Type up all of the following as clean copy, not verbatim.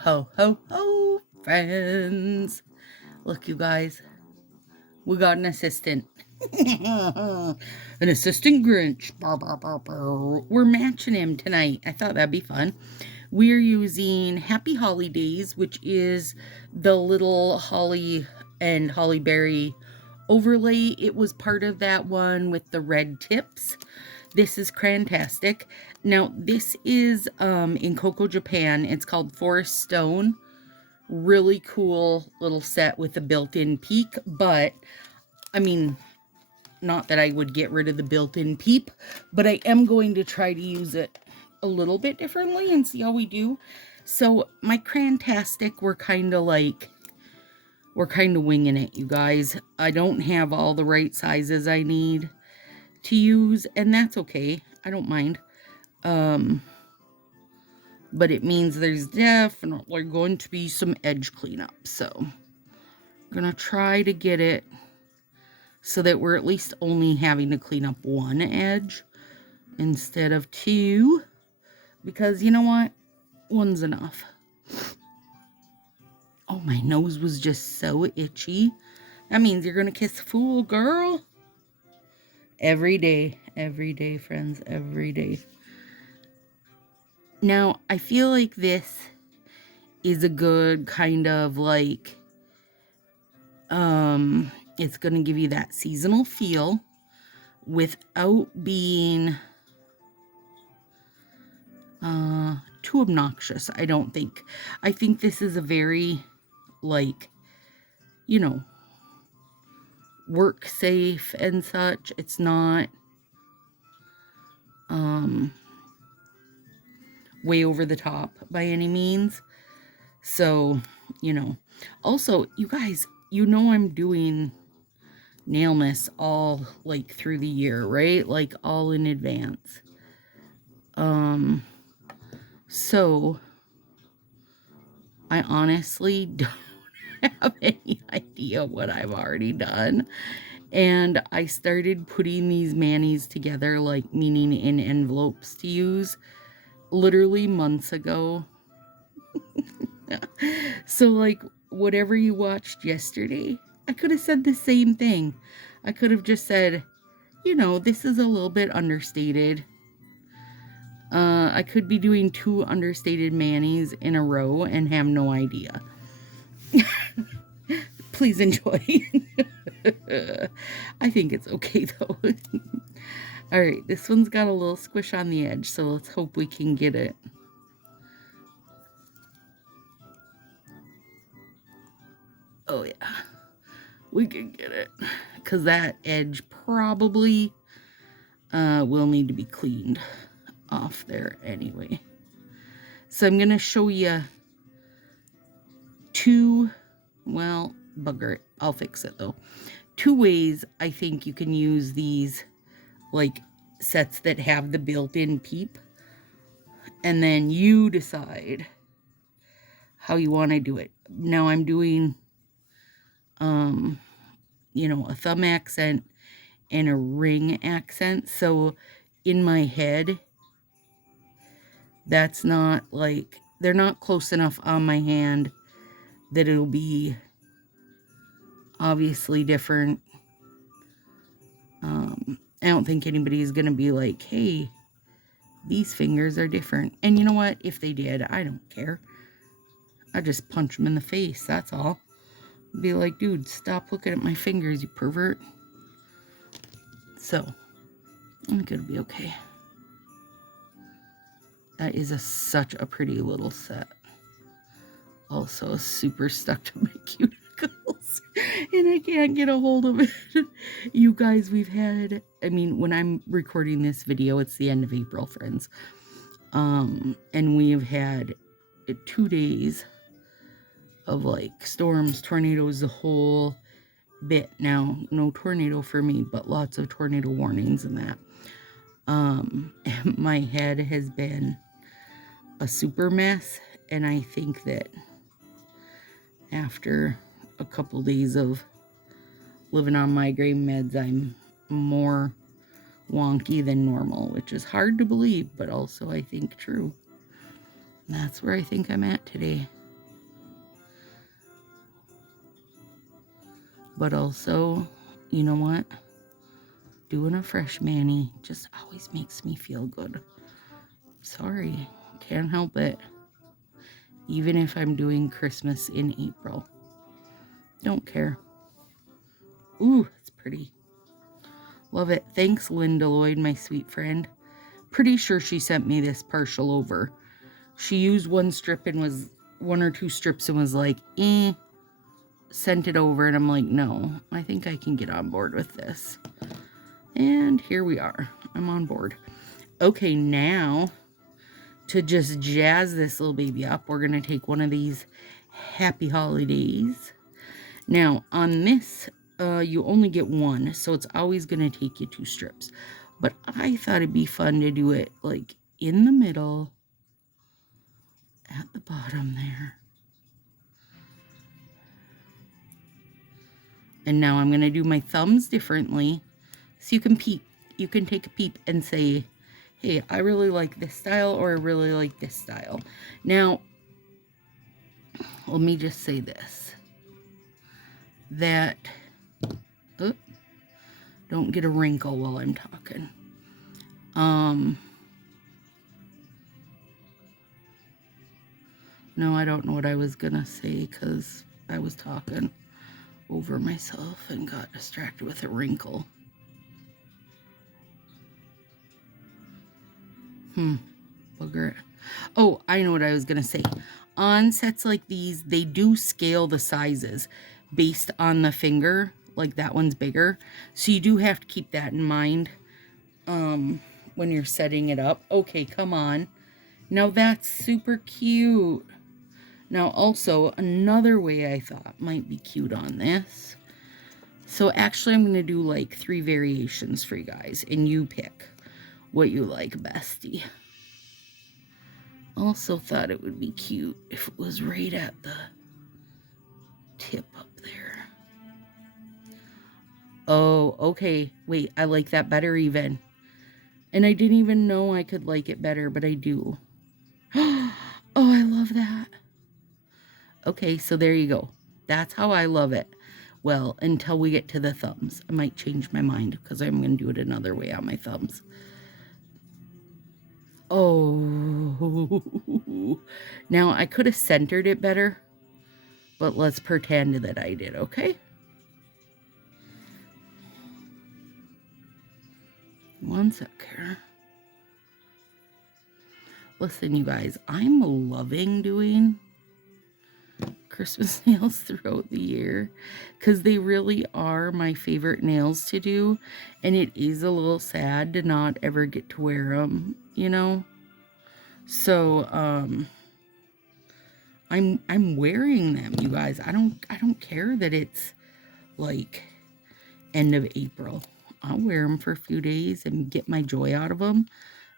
Ho, ho, ho, friends. Look, you guys, we got an assistant. An assistant Grinch. Brr, brr, brr, brr. We're matching him tonight. I thought that'd be fun. We're using Happy Holidays, which is the little holly and holly berry overlay. It was part of that one with the red tips. This is Crantastic. Now, this is in Coco, Japan. It's called Forest Stone. Really cool little set with a built-in peak, but I mean, not that I would get rid of the built-in peep, but I am going to try to use it a little bit differently and see how we do. So my Crantastic, we're kind of winging it, you guys. I don't have all the right sizes I need to use, and that's okay. I don't mind. But it means there's definitely going to be some edge cleanup. So I'm going to try to get it so that we're at least only having to clean up one edge instead of two. Because you know what? One's enough. Oh, my nose was just so itchy. That means you're going to kiss a fool, girl. Every day, friends, every day. Now, I feel like this is a good kind of like, it's going to give you that seasonal feel without being too obnoxious, I don't think. I think this is a very, like, you know, work safe and such. It's not way over the top by any means. So, you know. Also, you guys, you know I'm doing Nailmas all, like, through the year, right? Like, all in advance. So, I honestly don't have any idea what I've already done. And I started putting these manis together, like, meaning in envelopes to use, literally months ago. So, like, whatever you watched yesterday, I could have said the same thing. I could have just said, you know, this is a little bit understated. I could be doing 2 understated manis in a row and have no idea. Please enjoy. I think it's okay, though. All right, this one's got a little squish on the edge, so let's hope we can get it. Oh, yeah. We can get it. Because that edge probably will need to be cleaned off there anyway. So I'm going to show you 2, well, bugger it. I'll fix it, though. 2 ways I think you can use these, like, sets that have the built-in peep. And then you decide how you want to do it. Now I'm doing, you know, a thumb accent and a ring accent. So in my head, that's not like, they're not close enough on my hand that it'll be obviously different. I don't think anybody's going to be like, hey, these fingers are different. And you know what? If they did, I don't care. I just punch them in the face, that's all. Be like, dude, stop looking at my fingers, you pervert. So, I think it'll be okay. That is such a pretty little set. Also super stuck to my cuticles. And I can't get a hold of it. You guys, we've had, I mean, when I'm recording this video, it's the end of April, friends. And we have had 2 days of, like, storms, tornadoes, the whole bit. Now, no tornado for me, but lots of tornado warnings and that. My head has been a super mess, and I think that after a couple days of living on migraine meds, I'm more wonky than normal, which is hard to believe, but also I think true. And that's where I think I'm at today. But also, you know what? Doing a fresh mani just always makes me feel good. Sorry, can't help it. Even if I'm doing Christmas in April. Don't care. Ooh, it's pretty. Love it. Thanks, Linda Lloyd, my sweet friend. Pretty sure she sent me this partial over. She used one or two strips and was like, sent it over, and I'm like, no, I think I can get on board with this. And here we are. I'm on board. Okay, now to just jazz this little baby up, we're going to take one of these Happy Holidays. Now, on this, you only get one, so it's always going to take you 2 strips. But I thought it'd be fun to do it, like, in the middle, at the bottom there. And now I'm going to do my thumbs differently, so you can peek. You can take a peep and say, hey, I really like this style, or I really like this style. Now, let me just say this. That, don't get a wrinkle while I'm talking. No, I don't know what I was gonna say because I was talking over myself and got distracted with a wrinkle. Bugger it. Oh, I know what I was gonna say. On sets like these, they do scale the sizes based on the finger. Like that one's bigger. So you do have to keep that in mind when you're setting it up. Okay, come on. Now that's super cute. Now also, another way I thought might be cute on this. So actually I'm going to do like 3 variations for you guys. And you pick what you like, bestie. Also thought it would be cute if it was right at the tip up there. Oh, okay. Wait, I like that better even. And I didn't even know I could like it better, but I do. Oh, I love that. Okay, so there you go. That's how I love it. Well, until we get to the thumbs. I might change my mind because I'm going to do it another way on my thumbs. Oh. Now, I could have centered it better, but let's pretend that I did, okay? One sec here. Listen, you guys, I'm loving doing Christmas nails throughout the year because they really are my favorite nails to do, and it is a little sad to not ever get to wear them, you know. So I'm wearing them, you guys. I don't care that it's like end of April. I'll wear them for a few days and get my joy out of them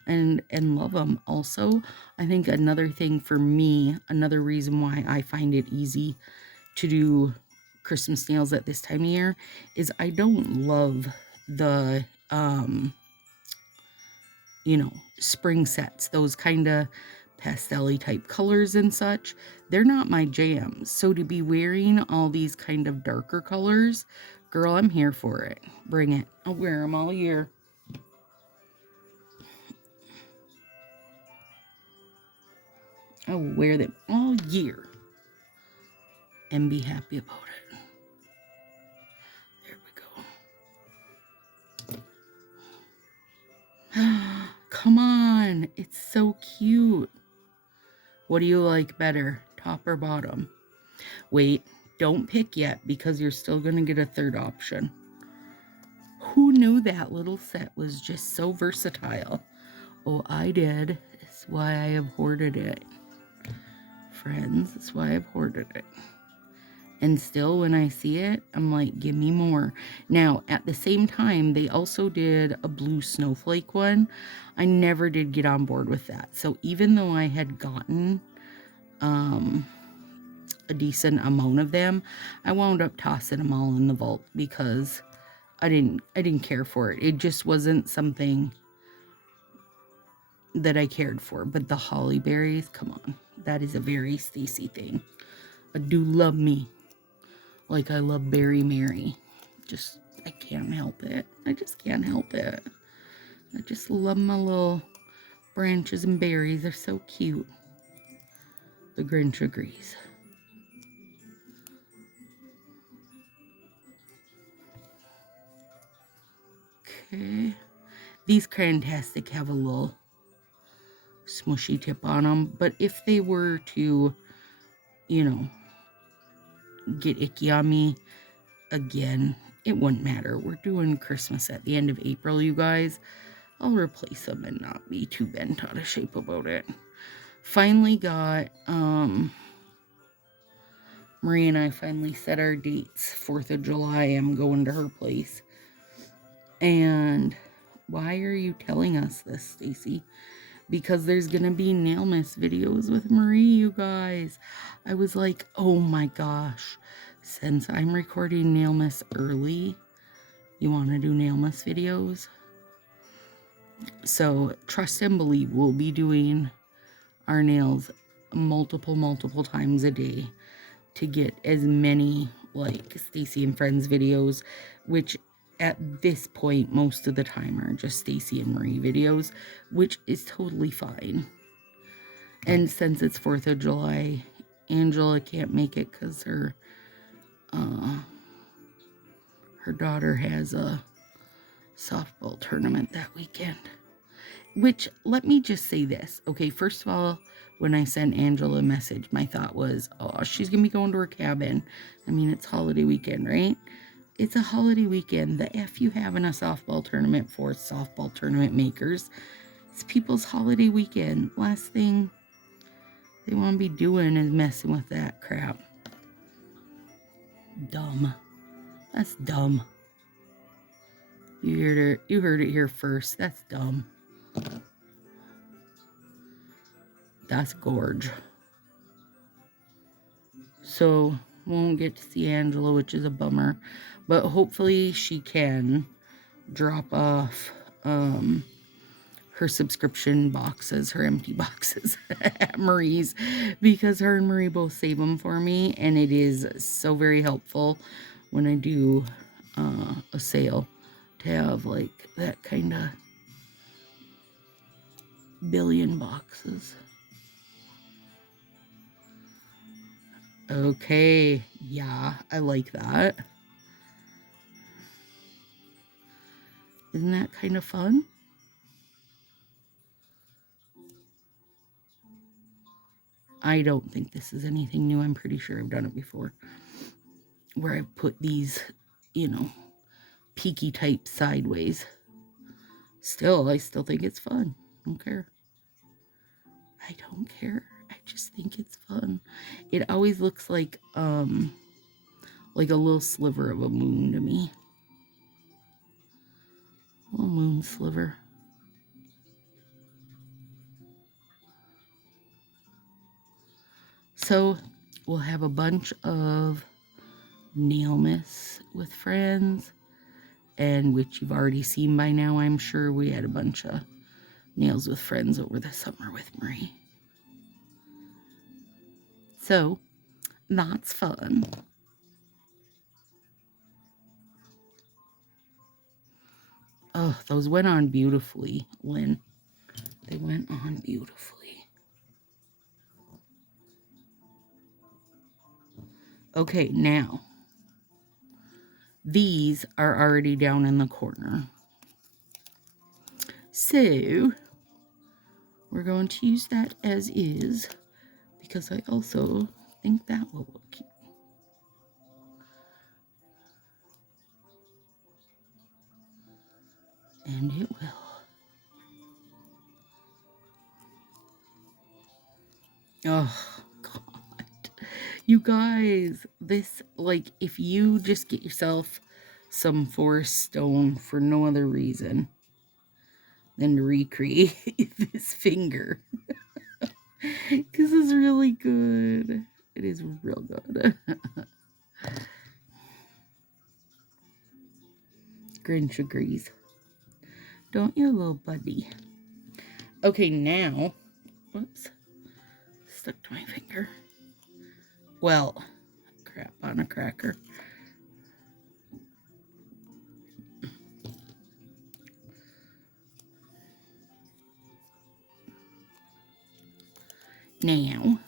and love them. Also, I think another thing for me, another reason why I find it easy to do Christmas nails at this time of year is I don't love the you know, spring sets, those kind of pastel-y type colors and such. They're not my jam. So to be wearing all these kind of darker colors, girl, I'm here for it. Bring it. I'll wear them all year. I will wear them all year and be happy about it. There we go. Come on. It's so cute. What do you like better, top or bottom? Wait, don't pick yet because you're still going to get a third option. Who knew that little set was just so versatile? Oh, I did. That's why I have hoarded it. Friends, that's why I've hoarded it. And still, when I see it, I'm like, give me more. Now, at the same time, they also did a blue snowflake one. I never did get on board with that. So even though I had gotten a decent amount of them, I wound up tossing them all in the vault because I didn't care for it. It just wasn't something that I cared for. But the holly berries, come on. That is a very Stacy thing. But do love me Like I love Berry Mary. Just, I can't help it. I just can't help it. I just love my little branches and berries. They're so cute. The Grinch agrees. Okay. These Crantastic have a little smushy tip on them, but if they were to, you know, get icky on me again, it wouldn't matter. We're doing Christmas at the end of April, you guys. I'll replace them and not be too bent out of shape about it. Finally got, Marie and I finally set our dates. 4th of July, I'm going to her place. And why are you telling us this, Stacy? Because there's gonna be Nailmas videos with Marie, you guys. I was like, oh my gosh. Since I'm recording Nailmas early, you want to do Nailmas videos? So, trust and believe, we'll be doing our nails multiple times a day to get as many, like, Stacy and Friends videos, which at this point, most of the time are just Stacy and Marie videos, which is totally fine. And since it's 4th of July, Angela can't make it because her daughter has a softball tournament that weekend. Which, let me just say this. Okay, first of all, when I sent Angela a message, my thought was, oh, she's going to be going to her cabin. I mean, it's holiday weekend, right? It's a holiday weekend. The F you having a softball tournament for softball tournament makers. It's people's holiday weekend. Last thing they want to be doing is messing with that crap. Dumb. That's dumb. You heard it here first. That's dumb. That's gorge. So, won't get to see Angela, which is a bummer. But hopefully she can drop off her subscription boxes, her empty boxes at Marie's, because her and Marie both save them for me, and it is so very helpful when I do a sale to have like that kind of billion boxes. Okay, yeah, I like that. Isn't that kind of fun? I don't think this is anything new. I'm pretty sure I've done it before. Where I've put these, you know, peaky type sideways. Still, I still think it's fun. I don't care. I don't care. I just think it's fun. It always looks like a little sliver of a moon to me. A little moon sliver. So, we'll have a bunch of Nailmas with friends, and which you've already seen by now, I'm sure. We had a bunch of nails with friends over the summer with Marie. So, that's fun. Oh, those went on beautifully, Lynn. They went on beautifully. Okay, now, these are already down in the corner. So, we're going to use that as is, because I also think that will look cute. And it will. Oh, God. You guys, this, like, if you just get yourself some forest stone for no other reason than to recreate this finger. Because it's really good. It is real good. Grinch agrees. Don't you, little buddy? Okay, now, whoops, stuck to my finger. Well, crap on a cracker. Now,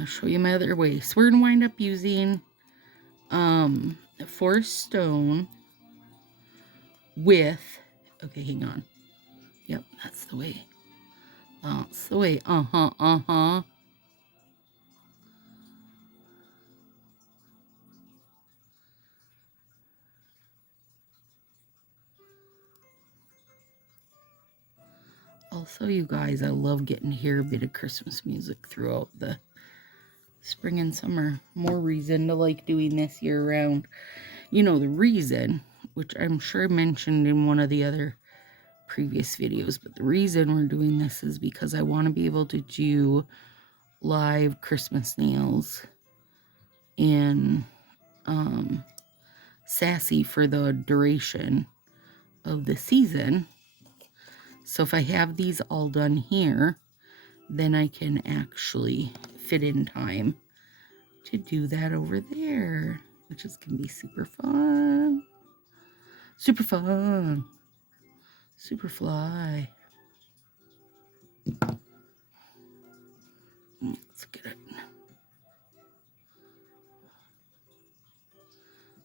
I'll show you my other way. So we're going to wind up using forest stone with, okay, hang on. Yep, that's the way. That's the way. Uh-huh. Also, you guys, I love getting to hear a bit of Christmas music throughout the spring and summer. More reason to like doing this year round. You know, the reason, which I'm sure I mentioned in one of the other previous videos, but the reason we're doing this is because I want to be able to do live Christmas nails in Sassy for the duration of the season. So if I have these all done here, then I can actually fit in time to do that over there, which is going to be super fun. Super fun. Super fly. Let's get it.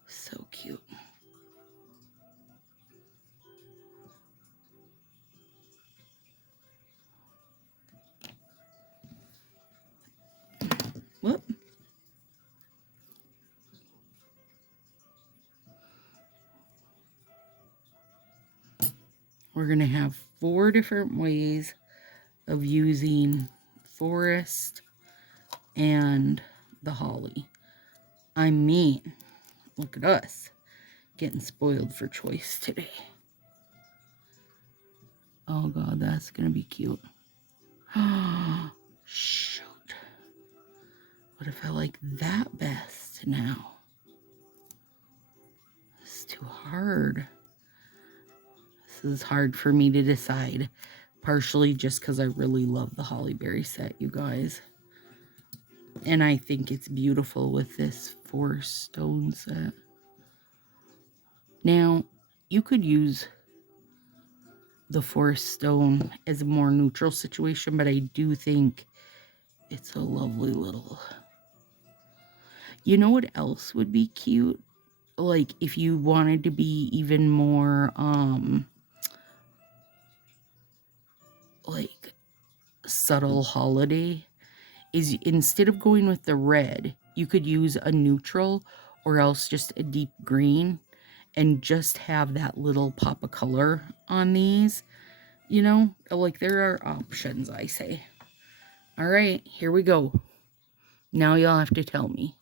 So cute. Whoop. We're going to have 4 different ways of using forest and the holly. I mean, look at us getting spoiled for choice today. Oh God, that's going to be cute. Shoot. What if I like that best now? It's too hard. This is hard for me to decide. Partially just because I really love the Hollyberry set, you guys. And I think it's beautiful with this 4 stone set. Now, you could use the forest stone as a more neutral situation, but I do think it's a lovely little... You know what else would be cute? Like, if you wanted to be even more, like, subtle holiday, is instead of going with the red, you could use a neutral or else just a deep green and just have that little pop of color on these. You know, like, there are options, I say. All right, here we go. Now y'all have to tell me.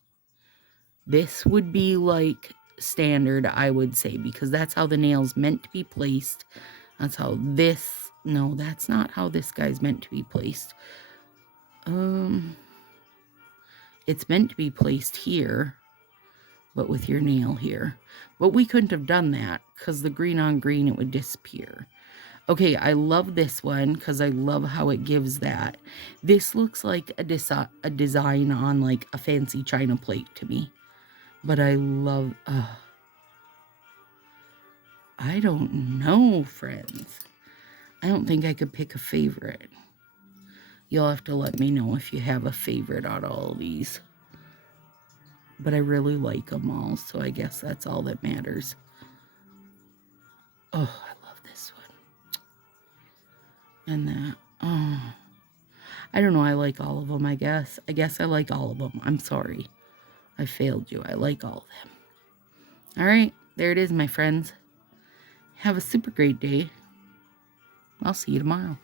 This would be like standard, I would say, because that's how the nail's meant to be placed. That's how this... No, that's not how this guy's meant to be placed. It's meant to be placed here, but with your nail here. But we couldn't have done that, because the green on green, it would disappear. Okay, I love this one, because I love how it gives that. This looks like a design on, like, a fancy china plate to me. But I love... I don't know, friends. I don't think I could pick a favorite. You'll have to let me know if you have a favorite out of all these. But I really like them all, so I guess that's all that matters. Oh, I love this one. And that. Oh. I don't know, I like all of them, I guess. I guess I like all of them. I'm sorry. I failed you. I like all of them. All right, there it is, my friends. Have a super great day. I'll see you tomorrow.